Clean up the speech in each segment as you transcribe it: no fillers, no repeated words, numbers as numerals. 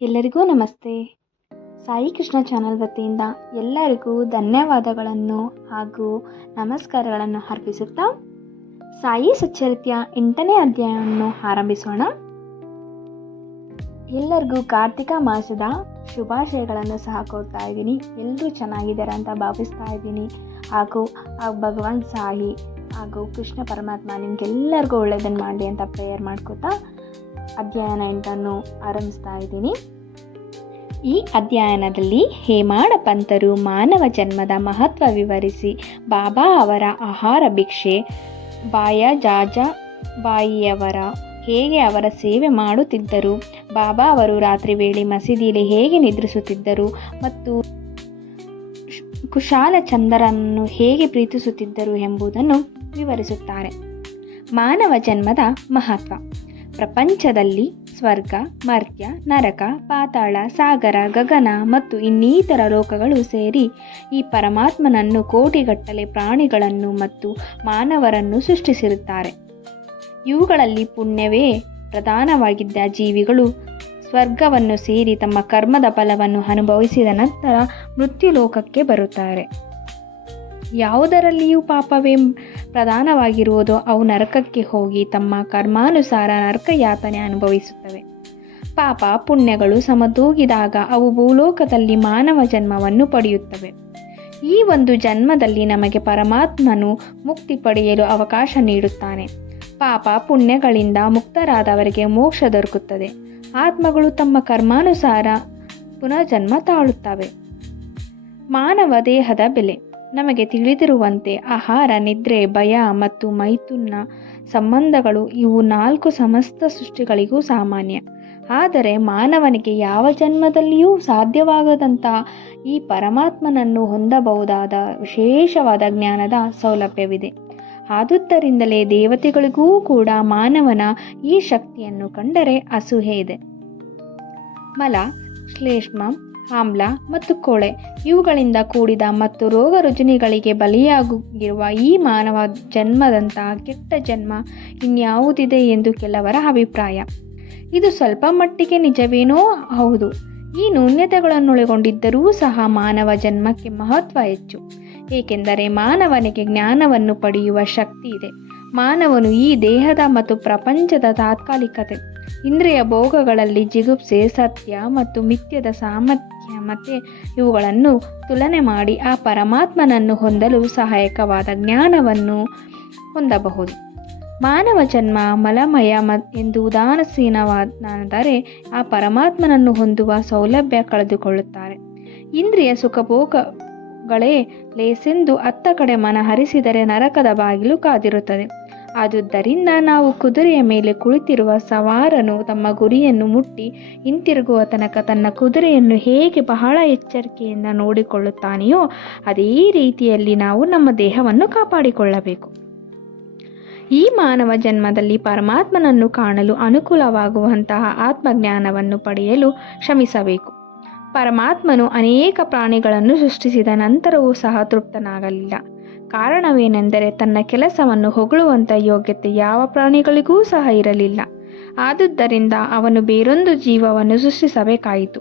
ಎಲ್ಲರಿಗೂ ನಮಸ್ತೆ. ಸಾಯಿ ಕೃಷ್ಣ ಚಾನಲ್ ವತಿಯಿಂದ ಎಲ್ಲರಿಗೂ ಧನ್ಯವಾದಗಳನ್ನು ಹಾಗೂ ನಮಸ್ಕಾರಗಳನ್ನು ಅರ್ಪಿಸುತ್ತಾ ಸಾಯಿ ಸಚ್ಚರಿತ್ಯ 8ನೇ ಅಧ್ಯಾಯವನ್ನು ಆರಂಭಿಸೋಣ. ಎಲ್ಲರಿಗೂ ಕಾರ್ತಿಕ ಮಾಸದ ಶುಭಾಶಯಗಳನ್ನು ಸಹ ಕೊಡ್ತಾ ಇದ್ದೀನಿ. ಎಲ್ಲರೂ ಚೆನ್ನಾಗಿದ್ದಾರೆ ಅಂತ ಭಾವಿಸ್ತಾ ಇದ್ದೀನಿ. ಹಾಗೂ ಭಗವಾನ್ ಸಾಯಿ ಹಾಗೂ ಕೃಷ್ಣ ಪರಮಾತ್ಮ ನಿಮಗೆಲ್ಲರಿಗೂ ಒಳ್ಳೆಯದನ್ನು ಮಾಡಲಿ ಅಂತ ಪ್ರೇಯರ್ ಮಾಡ್ಕೋತಾ ಅಧ್ಯಯನ 8 ಆರಂಭಿಸ್ತಾ ಇದ್ದೀನಿ. ಈ ಅಧ್ಯಯನದಲ್ಲಿ ಹೇಮಾಡ ಪಂತರು ಮಾನವ ಜನ್ಮದ ಮಹತ್ವ ವಿವರಿಸಿ ಬಾಬಾ ಅವರ ಆಹಾರ ಭಿಕ್ಷೆ, ಬಾಯ ಜಾಜಾಬಾಯಿಯವರ ಹೇಗೆ ಅವರ ಸೇವೆ ಮಾಡುತ್ತಿದ್ದರು, ಬಾಬಾ ಅವರು ರಾತ್ರಿ ವೇಳೆ ಮಸೀದಿಯಲ್ಲಿ ಹೇಗೆ ನಿದ್ರಿಸುತ್ತಿದ್ದರು ಮತ್ತು ಕುಶಾಲ ಚಂದ್ರನನ್ನು ಹೇಗೆ ಪ್ರೀತಿಸುತ್ತಿದ್ದರು ಎಂಬುದನ್ನು ವಿವರಿಸುತ್ತಾರೆ. ಮಾನವ ಜನ್ಮದ ಮಹತ್ವ. ಪ್ರಪಂಚದಲ್ಲಿ ಸ್ವರ್ಗ, ಮರ್ತ್ಯ, ನರಕ, ಪಾತಾಳ, ಸಾಗರ, ಗಗನ ಮತ್ತು ಇನ್ನಿತರ ಲೋಕಗಳು ಸೇರಿ ಈ ಪರಮಾತ್ಮನನ್ನು ಕೋಟಿಗಟ್ಟಲೆ ಪ್ರಾಣಿಗಳನ್ನು ಮತ್ತು ಮಾನವರನ್ನು ಸೃಷ್ಟಿಸಿರುತ್ತಾರೆ. ಇವುಗಳಲ್ಲಿ ಪುಣ್ಯವೇ ಪ್ರಧಾನವಾಗಿದ್ದ ಜೀವಿಗಳು ಸ್ವರ್ಗವನ್ನು ಸೇರಿ ತಮ್ಮ ಕರ್ಮದ ಫಲವನ್ನು ಅನುಭವಿಸಿದ ನಂತರ ಮೃತ್ಯುಲೋಕಕ್ಕೆ ಬರುತ್ತಾರೆ. ಯಾವುದರಲ್ಲಿಯೂ ಪಾಪವೇ ಪ್ರಧಾನವಾಗಿರುವುದೋ ಅವು ನರಕಕ್ಕೆ ಹೋಗಿ ತಮ್ಮ ಕರ್ಮಾನುಸಾರ ನರಕ ಯಾತನೆ ಅನುಭವಿಸುತ್ತವೆ. ಪಾಪ ಪುಣ್ಯಗಳು ಸಮತೂಗಿದಾಗ ಅವು ಭೂಲೋಕದಲ್ಲಿ ಮಾನವ ಜನ್ಮವನ್ನು ಪಡೆಯುತ್ತವೆ. ಈ ಒಂದು ಜನ್ಮದಲ್ಲಿ ನಮಗೆ ಪರಮಾತ್ಮನು ಮುಕ್ತಿ ಪಡೆಯಲು ಅವಕಾಶ ನೀಡುತ್ತಾನೆ. ಪಾಪ ಪುಣ್ಯಗಳಿಂದ ಮುಕ್ತರಾದವರಿಗೆ ಮೋಕ್ಷ ದೊರಕುತ್ತದೆ. ಆತ್ಮಗಳು ತಮ್ಮ ಕರ್ಮಾನುಸಾರ ಪುನರ್ಜನ್ಮ ತಾಳುತ್ತವೆ. ಮಾನವ ದೇಹದ ಬೆಲೆ. ನಮಗೆ ತಿಳಿದಿರುವಂತೆ ಆಹಾರ, ನಿದ್ರೆ, ಭಯ ಮತ್ತು ಮೈಥುನ ಸಂಬಂಧಗಳು ಇವು 4 ಸಮಸ್ತ ಸೃಷ್ಟಿಗಳಿಗೂ ಸಾಮಾನ್ಯ. ಆದರೆ ಮಾನವನಿಗೆ ಯಾವ ಜನ್ಮದಲ್ಲಿಯೂ ಸಾಧ್ಯವಾಗದಂಥ ಈ ಪರಮಾತ್ಮನನ್ನು ಹೊಂದಬಹುದಾದ ವಿಶೇಷವಾದ ಜ್ಞಾನದ ಸೌಲಭ್ಯವಿದೆ. ಆದುದರಿಂದಲೇ ದೇವತೆಗಳಿಗೂ ಕೂಡ ಮಾನವನ ಈ ಶಕ್ತಿಯನ್ನು ಕಂಡರೆ ಅಸೂಯೆ ಇದೆ. ಮಲ, ಶ್ಲೇಷ್ಮ, ಆಮ್ಲ ಮತ್ತು ಕೊಳೆ ಇವುಗಳಿಂದ ಕೂಡಿದ ಮತ್ತು ರೋಗ ರುಜಿನಗಳಿಗೆ ಬಲಿಯಾಗಿರುವ ಈ ಮಾನವ ಜನ್ಮದಂತಹ ಕೆಟ್ಟ ಜನ್ಮ ಇನ್ಯಾವುದಿದೆ ಎಂದು ಕೆಲವರ ಅಭಿಪ್ರಾಯ. ಇದು ಸ್ವಲ್ಪ ಮಟ್ಟಿಗೆ ನಿಜವೇನೋ ಹೌದು. ಈ ನ್ಯೂನತೆಗಳನ್ನೊಳಗೊಂಡಿದ್ದರೂ ಸಹ ಮಾನವ ಜನ್ಮಕ್ಕೆ ಮಹತ್ವ ಹೆಚ್ಚು. ಏಕೆಂದರೆ ಮಾನವನಿಗೆ ಜ್ಞಾನವನ್ನು ಪಡೆಯುವ ಶಕ್ತಿ ಇದೆ. ಮಾನವನು ಈ ದೇಹದ ಮತ್ತು ಪ್ರಪಂಚದ ತಾತ್ಕಾಲಿಕತೆ, ಇಂದ್ರಿಯ ಭೋಗಗಳಲ್ಲಿ ಜಿಗುಪ್ಸೆ, ಸತ್ಯ ಮತ್ತು ಮಿಥ್ಯದ ಸಾಮರ್ಥ್ಯ ಮತ್ತು ಇವುಗಳನ್ನು ತುಲನೆ ಮಾಡಿ ಆ ಪರಮಾತ್ಮನನ್ನು ಹೊಂದಲು ಸಹಾಯಕವಾದ ಜ್ಞಾನವನ್ನು ಹೊಂದಬಹುದು. ಮಾನವ ಜನ್ಮ ಮಲಮಯ ಎಂದು ಉದಾಸೀನವಾದರೆ ಆ ಪರಮಾತ್ಮನನ್ನು ಹೊಂದುವ ಸೌಲಭ್ಯ ಕಳೆದುಕೊಳ್ಳುತ್ತಾರೆ. ಇಂದ್ರಿಯ ಸುಖಭೋಗಗಳೇ ಲೇಸೆಂದು ಅತ್ತ ಕಡೆ ಮನ ಹರಿಸಿದರೆ ನರಕದ ಬಾಗಿಲು ಕಾದಿರುತ್ತದೆ. ಆದುದರಿಂದ ನಾವು ಕುದುರೆಯ ಮೇಲೆ ಕುಳಿತಿರುವ ಸವಾರನು ತಮ್ಮ ಗುರಿಯನ್ನು ಮುಟ್ಟಿ ಹಿಂತಿರುಗುವ ತನಕ ತನ್ನ ಕುದುರೆಯನ್ನು ಹೇಗೆ ಬಹಳ ಎಚ್ಚರಿಕೆಯಿಂದ ನೋಡಿಕೊಳ್ಳುತ್ತಾನೆಯೋ ಅದೇ ರೀತಿಯಲ್ಲಿ ನಾವು ನಮ್ಮ ದೇಹವನ್ನು ಕಾಪಾಡಿಕೊಳ್ಳಬೇಕು. ಈ ಮಾನವ ಜನ್ಮದಲ್ಲಿ ಪರಮಾತ್ಮನನ್ನು ಕಾಣಲು ಅನುಕೂಲವಾಗುವಂತಹ ಆತ್ಮಜ್ಞಾನವನ್ನು ಪಡೆಯಲು ಶ್ರಮಿಸಬೇಕು. ಪರಮಾತ್ಮನು ಅನೇಕ ಪ್ರಾಣಿಗಳನ್ನು ಸೃಷ್ಟಿಸಿದ ನಂತರವೂ ಸಹ ತೃಪ್ತನಾಗಲಿಲ್ಲ. ಕಾರಣವೇನೆಂದರೆ ತನ್ನ ಕೆಲಸವನ್ನು ಹೊಗಳುವಂಥ ಯೋಗ್ಯತೆ ಯಾವ ಪ್ರಾಣಿಗಳಿಗೂ ಸಹ ಇರಲಿಲ್ಲ. ಆದುದರಿಂದ ಅವನು ಬೇರೊಂದು ಜೀವವನ್ನು ಸೃಷ್ಟಿಸಬೇಕಾಯಿತು.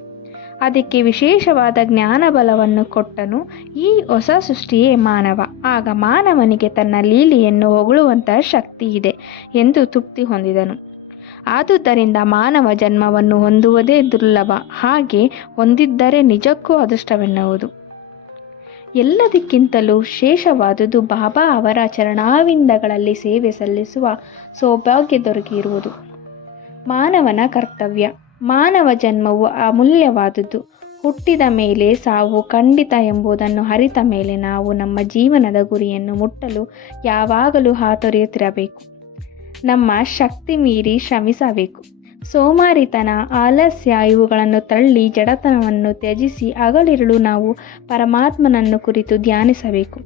ಅದಕ್ಕೆ ವಿಶೇಷವಾದ ಜ್ಞಾನ ಬಲವನ್ನು ಕೊಟ್ಟನು. ಈ ಹೊಸ ಸೃಷ್ಟಿಯೇ ಮಾನವ. ಆಗ ಮಾನವನಿಗೆ ತನ್ನ ಲೀಲೆಯನ್ನು ಹೊಗಳುವಂತಹ ಶಕ್ತಿ ಇದೆ ಎಂದು ತೃಪ್ತಿ ಹೊಂದಿದನು. ಆದುದರಿಂದ ಮಾನವ ಜನ್ಮವನ್ನು ಹೊಂದುವುದೇ ದುರ್ಲಭ. ಹಾಗೆ ಹೊಂದಿದ್ದರೆ ನಿಜಕ್ಕೂ ಅದೃಷ್ಟವೆನ್ನುವುದು. ಎಲ್ಲದಕ್ಕಿಂತಲೂ ವಿಶೇಷವಾದುದು ಬಾಬಾ ಅವರ ಚರಣಾರವಿಂದಗಳಲ್ಲಿ ಸೇವೆ ಸಲ್ಲಿಸುವ ಸೌಭಾಗ್ಯ ದೊರಕಿರುವುದು. ಮಾನವನ ಕರ್ತವ್ಯ. ಮಾನವ ಜನ್ಮವು ಅಮೂಲ್ಯವಾದುದು. ಹುಟ್ಟಿದ ಮೇಲೆ ಸಾವು ಖಂಡಿತ ಎಂಬುದನ್ನು ಅರಿತ ಮೇಲೆ ನಾವು ನಮ್ಮ ಜೀವನದ ಗುರಿಯನ್ನು ಮುಟ್ಟಲು ಯಾವಾಗಲೂ ಹಾತೊರೆಯುತ್ತಿರಬೇಕು. ನಮ್ಮ ಶಕ್ತಿ ಮೀರಿ ಶ್ರಮಿಸಬೇಕು. ಸೋಮಾರಿತನ, ಆಲಸ್ಯ ಇವುಗಳನ್ನು ತಳ್ಳಿ ಜಡತನವನ್ನು ತ್ಯಜಿಸಿ ಹಗಲಿರುಳು ನಾವು ಪರಮಾತ್ಮನನ್ನು ಕುರಿತು ಧ್ಯಾನಿಸಬೇಕು.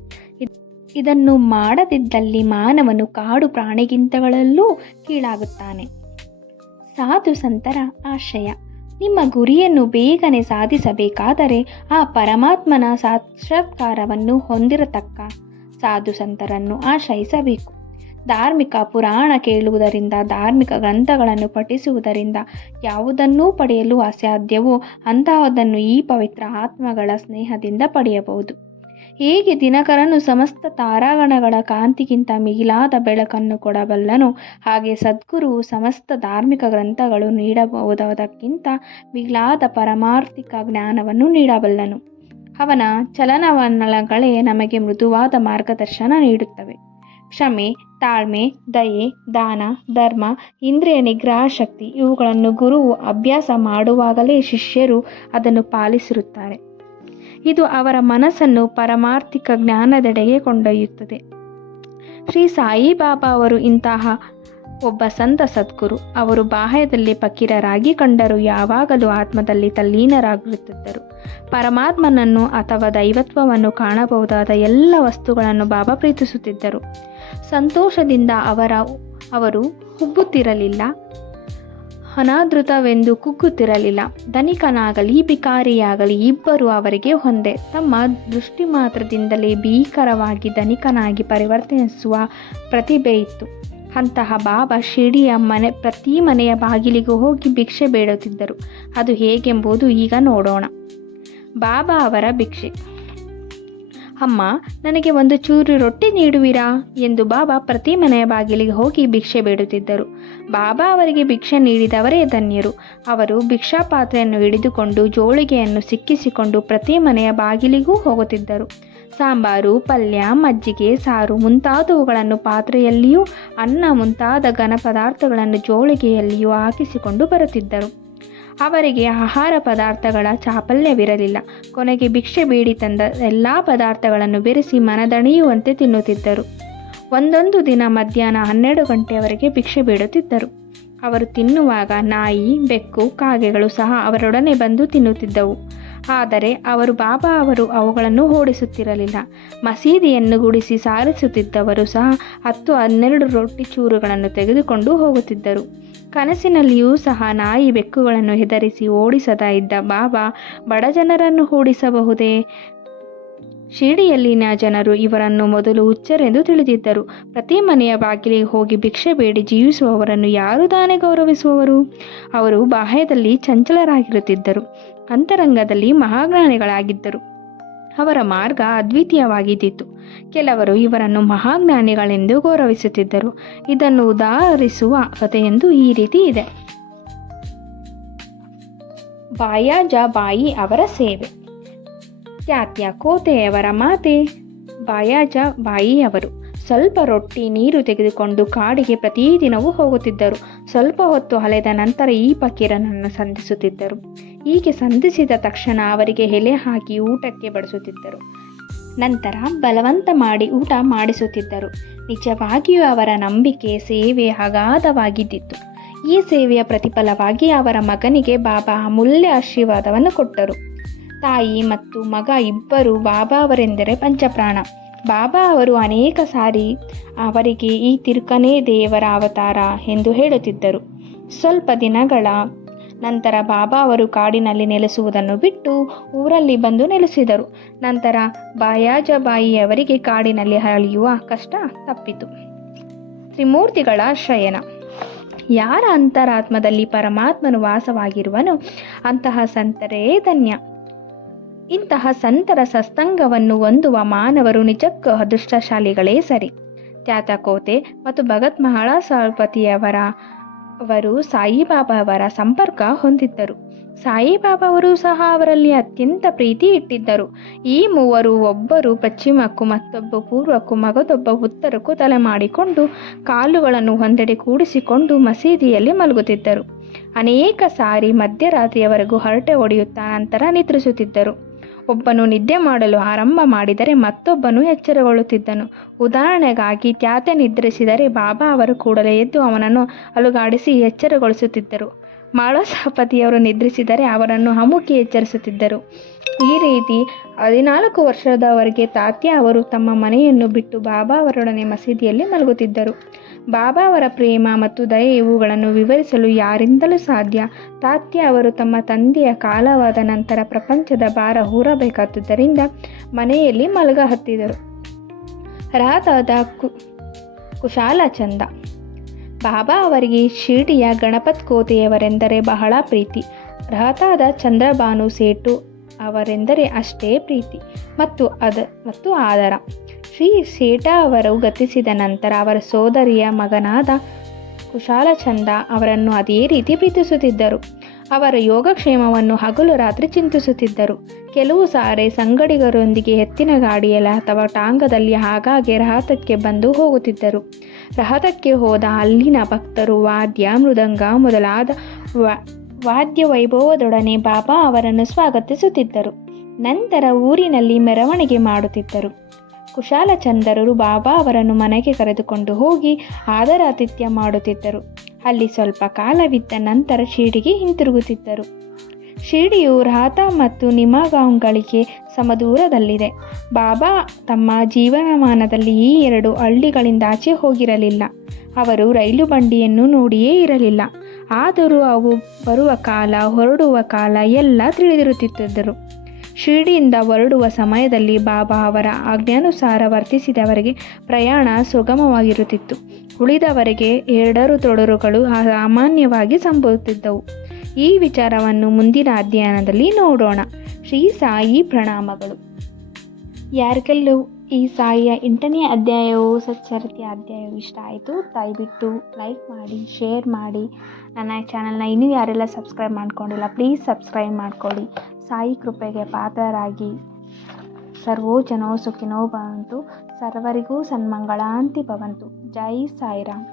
ಇದನ್ನು ಮಾಡದಿದ್ದಲ್ಲಿ ಮಾನವನು ಕಾಡು ಪ್ರಾಣಿಗಿಂತಗಳಲ್ಲೂ ಕೀಳಾಗುತ್ತಾನೆ. ಸಾಧು ಸಂತರ ಆಶ್ರಯ. ನಿಮ್ಮ ಗುರಿಯನ್ನು ಬೇಗನೆ ಸಾಧಿಸಬೇಕಾದರೆ ಆ ಪರಮಾತ್ಮನ ಸಾಕ್ಷಾತ್ಕಾರವನ್ನು ಹೊಂದಿರತಕ್ಕ ಸಾಧು ಸಂತರನ್ನು ಆಶ್ರಯಿಸಬೇಕು. ಧಾರ್ಮಿಕ ಪುರಾಣ ಕೇಳುವುದರಿಂದ, ಧಾರ್ಮಿಕ ಗ್ರಂಥಗಳನ್ನು ಪಠಿಸುವುದರಿಂದ ಯಾವುದನ್ನೂ ಪಡೆಯಲು ಅಸಾಧ್ಯವೋ ಅಂತಹದನ್ನು ಈ ಪವಿತ್ರ ಆತ್ಮಗಳ ಸ್ನೇಹದಿಂದ ಪಡೆಯಬಹುದು. ಹೇಗೆ ದಿನಕರನು ಸಮಸ್ತ ತಾರಾಗಣಗಳ ಕಾಂತಿಗಿಂತ ಮಿಗಿಲಾದ ಬೆಳಕನ್ನು ಕೊಡಬಲ್ಲನೋ, ಹಾಗೆ ಸದ್ಗುರುವು ಸಮಸ್ತ ಧಾರ್ಮಿಕ ಗ್ರಂಥಗಳು ನೀಡಬಹುದಕ್ಕಿಂತ ಮಿಗಿಲಾದ ಪಾರಮಾರ್ಥಿಕ ಜ್ಞಾನವನ್ನು ನೀಡಬಲ್ಲನು. ಅವನ ಚಲನವಲನಗಳೇ ನಮಗೆ ಮೃದುವಾದ ಮಾರ್ಗದರ್ಶನ ನೀಡುತ್ತವೆ. ಕ್ಷಮೆ, ತಾಳ್ಮೆ, ದಯೆ, ದಾನ, ಧರ್ಮ, ಇಂದ್ರಿಯ ನಿಗ್ರಹ ಶಕ್ತಿ ಇವುಗಳನ್ನು ಗುರುವು ಅಭ್ಯಾಸ ಮಾಡುವಾಗಲೇ ಶಿಷ್ಯರು ಅದನ್ನು ಪಾಲಿಸಿರುತ್ತಾರೆ. ಇದು ಅವರ ಮನಸ್ಸನ್ನು ಪಾರಮಾರ್ಥಿಕ ಜ್ಞಾನದೆಡೆಗೆ ಕೊಂಡೊಯ್ಯುತ್ತದೆ. ಶ್ರೀ ಸಾಯಿಬಾಬಾ ಅವರು ಇಂತಹ ಒಬ್ಬ ಸಂತ ಸದ್ಗುರು. ಅವರು ಬಾಹ್ಯದಲ್ಲಿ ಫಕೀರರಾಗಿ ಕಂಡರೂ ಯಾವಾಗಲೂ ಆತ್ಮದಲ್ಲಿ ತಲ್ಲೀನರಾಗಿರುತ್ತಿದ್ದರು. ಪರಮಾತ್ಮನನ್ನು ಅಥವಾ ದೈವತ್ವವನ್ನು ಕಾಣಬಹುದಾದ ಎಲ್ಲ ವಸ್ತುಗಳನ್ನು ಬಾಬಾ ಪ್ರೀತಿಸುತ್ತಿದ್ದರು. ಸಂತೋಷದಿಂದ ಅವರು ಉಬ್ಬುತ್ತಿರಲಿಲ್ಲ, ಅನಾದೃತವೆಂದು ಕುಗ್ಗುತ್ತಿರಲಿಲ್ಲ. ಧನಿಕನಾಗಲಿ ಭಿಕಾರಿಯಾಗಲಿ ಇಬ್ಬರು ಅವರಿಗೆ ಒಂದೇ. ತಮ್ಮ ದೃಷ್ಟಿ ಮಾತ್ರದಿಂದಲೇ ಭೀಕರವಾಗಿ ಧನಿಕನಾಗಿ ಪರಿವರ್ತಿಸುವ ಪ್ರತಿಭೆ ಇತ್ತು. ಅಂತಹ ಬಾಬಾ ಶಿರ್ಡಿಯ ಪ್ರತಿ ಮನೆಯ ಬಾಗಿಲಿಗೂ ಹೋಗಿ ಭಿಕ್ಷೆ ಬೇಡುತ್ತಿದ್ದರು. ಅದು ಹೇಗೆಂಬುದು ಈಗ ನೋಡೋಣ. ಬಾಬಾ ಅವರ ಭಿಕ್ಷೆ. ಅಮ್ಮ, ನನಗೆ ಒಂದು ಚೂರು ರೊಟ್ಟಿ ನೀಡುವಿರಾ ಎಂದು ಬಾಬಾ ಪ್ರತಿ ಮನೆಯ ಬಾಗಿಲಿಗೆ ಹೋಗಿ ಭಿಕ್ಷೆ ಬೇಡುತ್ತಿದ್ದರು. ಬಾಬಾ ಅವರಿಗೆ ಭಿಕ್ಷೆ ನೀಡಿದವರೇ ಧನ್ಯರು. ಅವರು ಭಿಕ್ಷಾ ಪಾತ್ರೆಯನ್ನು ಹಿಡಿದುಕೊಂಡು ಜೋಳಿಗೆಯನ್ನು ಸಿಕ್ಕಿಸಿಕೊಂಡು ಪ್ರತಿ ಮನೆಯ ಬಾಗಿಲಿಗೂ ಹೋಗುತ್ತಿದ್ದರು. ಸಾಂಬಾರು, ಪಲ್ಯ, ಮಜ್ಜಿಗೆ, ಸಾರು ಮುಂತಾದವುಗಳನ್ನು ಪಾತ್ರೆಯಲ್ಲಿಯೂ, ಅನ್ನ ಮುಂತಾದ ಘನ ಪದಾರ್ಥಗಳನ್ನು ಜೋಳಿಗೆಯಲ್ಲಿಯೂ ಹಾಕಿಸಿಕೊಂಡು ಬರುತ್ತಿದ್ದರು. ಅವರಿಗೆ ಆಹಾರ ಪದಾರ್ಥಗಳ ಚಾಪಲ್ಯವಿರಲಿಲ್ಲ. ಕೊನೆಗೆ ಭಿಕ್ಷೆ ಬೇಡಿ ತಂದ ಎಲ್ಲ ಪದಾರ್ಥಗಳನ್ನು ಬೆರೆಸಿ ಮನದಣಿಯುವಂತೆ ತಿನ್ನುತ್ತಿದ್ದರು. ಒಂದೊಂದು ದಿನ ಮಧ್ಯಾಹ್ನ 12 ಗಂಟೆಯವರೆಗೆ ಭಿಕ್ಷೆ ಬೇಡುತ್ತಿದ್ದರು. ಅವರು ತಿನ್ನುವಾಗ ನಾಯಿ, ಬೆಕ್ಕು, ಕಾಗೆಗಳು ಸಹ ಅವರೊಡನೆ ಬಂದು ತಿನ್ನುತ್ತಿದ್ದವು. ಆದರೆ ಬಾಬಾ ಅವರು ಅವುಗಳನ್ನು ಓಡಿಸುತ್ತಿರಲಿಲ್ಲ. ಮಸೀದಿಯನ್ನು ಗುಡಿಸಿ ಸಾರಿಸುತ್ತಿದ್ದವರು ಸಹ 10-12 ರೊಟ್ಟಿ ಚೂರುಗಳನ್ನು ತೆಗೆದುಕೊಂಡು ಹೋಗುತ್ತಿದ್ದರು. ಕನಸಿನಲ್ಲಿಯೂ ಸಹ ನಾಯಿ, ಬೆಕ್ಕುಗಳನ್ನು ಹೆದರಿಸಿ ಓಡಿಸದ ಇದ್ದ ಬಾಬಾ ಬಡ ಜನರನ್ನು ಓಡಿಸಬಹುದೇ? ಶಿರ್ಡಿಯಲ್ಲಿನ ಜನರು ಇವರನ್ನು ಮೊದಲು ಹುಚ್ಚರೆಂದು ತಿಳಿದಿದ್ದರು. ಪ್ರತಿ ಮನೆಯ ಬಾಗಿಲಿಗೆ ಹೋಗಿ ಭಿಕ್ಷೆ ಬೇಡಿ ಜೀವಿಸುವವರನ್ನು ಯಾರು ತಾನೇ ಗೌರವಿಸುವವರು? ಅವರು ಬಾಹ್ಯದಲ್ಲಿ ಚಂಚಲರಾಗಿರುತ್ತಿದ್ದರು, ಅಂತರಂಗದಲ್ಲಿ ಮಹಾಜ್ಞಾನಿಗಳಾಗಿದ್ದರು. ಅವರ ಮಾರ್ಗ ಅದ್ವಿತೀಯವಾಗಿದ್ದಿತು. ಕೆಲವರು ಇವರನ್ನು ಮಹಾಜ್ಞಾನಿಗಳೆಂದು ಗೌರವಿಸುತ್ತಿದ್ದರು. ಇದನ್ನು ಉದಾಹರಿಸುವ ಕಥೆಯೊಂದು ಈ ರೀತಿ ಇದೆ. ಬಾಯಾಜಾಬಾಯಿ ಅವರ ಸೇವೆ. ತ್ಯಾತ್ಯ ಕೋತೆಯವರ ಮಾತೆ ಬಾಯಾಜಾಬಾಯಿಯವರು ಸ್ವಲ್ಪ ರೊಟ್ಟಿ, ನೀರು ತೆಗೆದುಕೊಂಡು ಕಾಡಿಗೆ ಪ್ರತಿದಿನವೂ ಹೋಗುತ್ತಿದ್ದರು. ಸ್ವಲ್ಪ ಹೊತ್ತು ಅಲೆದ ನಂತರ ಈ ಫಕೀರನನ್ನು ಸಂಧಿಸುತ್ತಿದ್ದರು. ಹೀಗೆ ಸಂಧಿಸಿದ ತಕ್ಷಣ ಅವರಿಗೆ ಎಲೆ ಹಾಕಿ ಊಟಕ್ಕೆ ಬಡಿಸುತ್ತಿದ್ದರು. ನಂತರ ಬಲವಂತ ಮಾಡಿ ಊಟ ಮಾಡಿಸುತ್ತಿದ್ದರು. ನಿಜವಾಗಿಯೂ ಅವರ ನಂಬಿಕೆ, ಸೇವೆ ಅಗಾಧವಾಗಿದ್ದಿತು. ಈ ಸೇವೆಯ ಪ್ರತಿಫಲವಾಗಿ ಅವರ ಮಗನಿಗೆ ಬಾಬಾ ಅಮೂಲ್ಯ ಆಶೀರ್ವಾದವನ್ನು ಕೊಟ್ಟರು. ತಾಯಿ ಮತ್ತು ಮಗ ಇಬ್ಬರು ಬಾಬಾ ಅವರೆಂದರೆ ಪಂಚಪ್ರಾಣ. ಬಾಬಾ ಅವರು ಅನೇಕ ಸಾರಿ ಅವರಿಗೆ ಈ ತಿರುಕನೇ ದೇವರ ಅವತಾರ ಎಂದು ಹೇಳುತ್ತಿದ್ದರು. ಸ್ವಲ್ಪ ದಿನಗಳ ನಂತರ ಬಾಬಾ ಅವರು ಕಾಡಿನಲ್ಲಿ ನೆಲೆಸುವುದನ್ನು ಬಿಟ್ಟು ಊರಲ್ಲಿ ಬಂದು ನೆಲೆಸಿದರು. ನಂತರ ಬಾಯಾಜಾಬಾಯಿಯವರಿಗೆ ಕಾಡಿನಲ್ಲಿ ಅಳೆಯುವ ಕಷ್ಟ ತಪ್ಪಿತು. ತ್ರಿಮೂರ್ತಿಗಳ ಶಯನ. ಯಾರ ಅಂತರಾತ್ಮದಲ್ಲಿ ಪರಮಾತ್ಮನು ವಾಸವಾಗಿರುವನು ಅಂತಹ ಸಂತರೇ ಧನ್ಯ. ಇಂತಹ ಸಂತರ ಸತ್ಸಂಗವನ್ನು ಹೊಂದುವ ಮಾನವರು ನಿಜಕ್ಕೂ ಅದೃಷ್ಟಶಾಲಿಗಳೇ ಸರಿ. ತ್ಯಾತಕೋತೆ ಮತ್ತು ಭಗತ್ ಮಹಾಳಾಸಪತಿಯವರು ಸಾಯಿಬಾಬಾ ಅವರ ಸಂಪರ್ಕ ಹೊಂದಿದ್ದರು. ಸಾಯಿಬಾಬಾ ಅವರು ಸಹ ಅವರಲ್ಲಿ ಅತ್ಯಂತ ಪ್ರೀತಿ ಇಟ್ಟಿದ್ದರು. ಈ ಮೂವರು ಒಬ್ಬರು ಪಶ್ಚಿಮಕ್ಕೂ ಮತ್ತೊಬ್ಬ ಪೂರ್ವಕ್ಕೂ ಮಗದೊಬ್ಬ ಉತ್ತರಕ್ಕೂ ತಲೆ ಮಾಡಿಕೊಂಡು ಕಾಲುಗಳನ್ನು ಒಂದೆಡೆ ಕೂಡಿಸಿಕೊಂಡು ಮಸೀದಿಯಲ್ಲಿ ಮಲಗುತ್ತಿದ್ದರು. ಅನೇಕ ಸಾರಿ ಮಧ್ಯರಾತ್ರಿಯವರೆಗೂ ಹರಟೆ ಹೊಡೆಯುತ್ತಾ ನಂತರ ನಿದ್ರಿಸುತ್ತಿದ್ದರು. ಒಬ್ಬನು ನಿದ್ದೆ ಮಾಡಲು ಆರಂಭ ಮಾಡಿದರೆ ಮತ್ತೊಬ್ಬನು ಎಚ್ಚರಗೊಳ್ಳುತ್ತಿದ್ದನು. ಉದಾಹರಣೆಗಾಗಿ ತ್ಯಾತೆ ನಿದ್ರಿಸಿದರೆ ಬಾಬಾ ಅವರು ಕೂಡಲೇ ಎದ್ದು ಅವನನ್ನು ಅಲುಗಾಡಿಸಿ ಎಚ್ಚರಗೊಳಿಸುತ್ತಿದ್ದರು. ಮಾಳಾಸಪತಿಯವರು ನಿದ್ರಿಸಿದರೆ ಅವರನ್ನು ಅಮುಕಿ ಎಚ್ಚರಿಸುತ್ತಿದ್ದರು. ಈ ರೀತಿ 14 ವರ್ಷದವರೆಗೆ ತಾತ್ಯ ಅವರು ತಮ್ಮ ಮನೆಯನ್ನು ಬಿಟ್ಟು ಬಾಬಾ ಅವರೊಡನೆ ಮಸೀದಿಯಲ್ಲಿ ಮಲಗುತ್ತಿದ್ದರು. ಬಾಬಾ ಅವರ ಪ್ರೇಮ ಮತ್ತು ದಯೆ ಇವುಗಳನ್ನು ವಿವರಿಸಲು ಯಾರಿಂದಲೂ ಸಾಧ್ಯ. ತಾತ್ಯ ಅವರು ತಮ್ಮ ತಂದೆಯ ಕಾಲವಾದ ನಂತರ ಪ್ರಪಂಚದ ಭಾರ ಹೊರಬೇಕಾದುದರಿಂದ ಮನೆಯಲ್ಲಿ ಮಲಗ ಹತ್ತಿದರು. ರಾಧಾದ ಕುಶಾಲಚಂದ. ಬಾಬಾ ಅವರಿಗೆ ಶಿರ್ಡಿಯ ಗಣಪತ್ ಕೋತೆಯವರೆಂದರೆ ಬಹಳ ಪ್ರೀತಿ. ರಹತಾದ ಚಂದ್ರಭಾನು ಸೇಠು ಅವರೆಂದರೆ ಅಷ್ಟೇ ಪ್ರೀತಿ ಮತ್ತು ಆದರ. ಶ್ರೀ ಸೇಠ ಅವರು ಗತಿಸಿದ ನಂತರ ಅವರ ಸೋದರಿಯ ಮಗನಾದ ಕುಶಾಲಚಂದ ಅವರನ್ನು ಅದೇ ರೀತಿ ಪ್ರೀತಿಸುತ್ತಿದ್ದರು. ಅವರ ಯೋಗಕ್ಷೇಮವನ್ನು ಹಗಲು ರಾತ್ರಿ ಚಿಂತಿಸುತ್ತಿದ್ದರು. ಕೆಲವು ಸಾರಿ ಸಂಗಡಿಗರೊಂದಿಗೆ ಎತ್ತಿನ ಗಾಡಿಯಲ್ಲಿ ಅಥವಾ ಟಾಂಗದಲ್ಲಿ ಆಗಾಗ್ಗೆ ರಹತಕ್ಕೆ ಬಂದು ಹೋಗುತ್ತಿದ್ದರು. ರಹತಕ್ಕೆ ಹೋದ ಅಲ್ಲಿನ ಭಕ್ತರು ವಾದ್ಯ, ಮೃದಂಗ ಮೊದಲಾದ ವಾದ್ಯ ವೈಭವದೊಡನೆ ಬಾಬಾ ಅವರನ್ನು ಸ್ವಾಗತಿಸುತ್ತಿದ್ದರು. ನಂತರ ಊರಿನಲ್ಲಿ ಮೆರವಣಿಗೆ ಮಾಡುತ್ತಿದ್ದರು. ಕುಶಾಲಚಂದ್ರರು ಬಾಬಾ ಅವರನ್ನು ಮನೆಗೆ ಕರೆದುಕೊಂಡು ಹೋಗಿ ಆದರಾತಿಥ್ಯ ಮಾಡುತ್ತಿದ್ದರು. ಅಲ್ಲಿ ಸ್ವಲ್ಪ ಕಾಲವಿದ್ದ ನಂತರ ಶಿರ್ಡಿಗೆ ಹಿಂತಿರುಗುತ್ತಿದ್ದರು. ಶಿರ್ಡಿಯು ರಹತ ಮತ್ತು ನಿಮಗಾಂವ್ಗಳಿಗೆ ಸಮದೂರದಲ್ಲಿದೆ. ಬಾಬಾ ತಮ್ಮ ಜೀವನಮಾನದಲ್ಲಿ ಈ 2 ಹಳ್ಳಿಗಳಿಂದಾಚೆ ಹೋಗಿರಲಿಲ್ಲ. ಅವರು ರೈಲು ಬಂಡಿಯನ್ನು ನೋಡಿಯೇ ಇರಲಿಲ್ಲ. ಆದರೂ ಅವು ಬರುವ ಕಾಲ, ಹೊರಡುವ ಕಾಲ ಎಲ್ಲ ತಿಳಿದಿರುತ್ತಿದ್ದರು. ಶಿರ್ಡಿಯಿಂದ ಹೊರಡುವ ಸಮಯದಲ್ಲಿ ಬಾಬಾ ಅವರ ಆಜ್ಞಾನುಸಾರ ವರ್ತಿಸಿದವರಿಗೆ ಪ್ರಯಾಣ ಸುಗಮವಾಗಿರುತ್ತಿತ್ತು. ಉಳಿದವರಿಗೆ ತೊಡರುಗಳು ಸಾಮಾನ್ಯವಾಗಿ ಸಂಭವಿಸುತ್ತಿದ್ದವು. ಈ ವಿಚಾರವನ್ನು ಮುಂದಿನ ಅಧ್ಯಯನದಲ್ಲಿ ನೋಡೋಣ. ಶ್ರೀ ಸಾಯಿ ಪ್ರಣಾಮಗಳು. ಯಾರಿಗೆಲ್ಲೂ ಈ ಸಾಯಿಯ 8ನೇ ಅಧ್ಯಾಯವು ಸಚ್ಚರಿತೆಯ ಅಧ್ಯಾಯವು ಇಷ್ಟ ಆಯಿತು, ದಯವಿಟ್ಟು ಲೈಕ್ ಮಾಡಿ, ಶೇರ್ ಮಾಡಿ. ನನ್ನ ಚಾನಲ್ನ ಇನ್ನೂ ಯಾರೆಲ್ಲ ಸಬ್ಸ್ಕ್ರೈಬ್ ಮಾಡ್ಕೊಂಡಿಲ್ಲ, ಪ್ಲೀಸ್ ಸಬ್ಸ್ಕ್ರೈಬ್ ಮಾಡ್ಕೊಳ್ಳಿ. ಸಾಯಿ ಕೃಪೆಗೆ ಪಾತ್ರರಾಗಿ. ಸರ್ವೋ ಜನೋ ಸುಖಿನೋ ಭವಂತು, ಸರ್ವರಿಗೂ ಸನ್ಮಂಗಳಾಂತಿ ಭವಂತು. ಜೈ ಸಾಯಿರಾಮ್.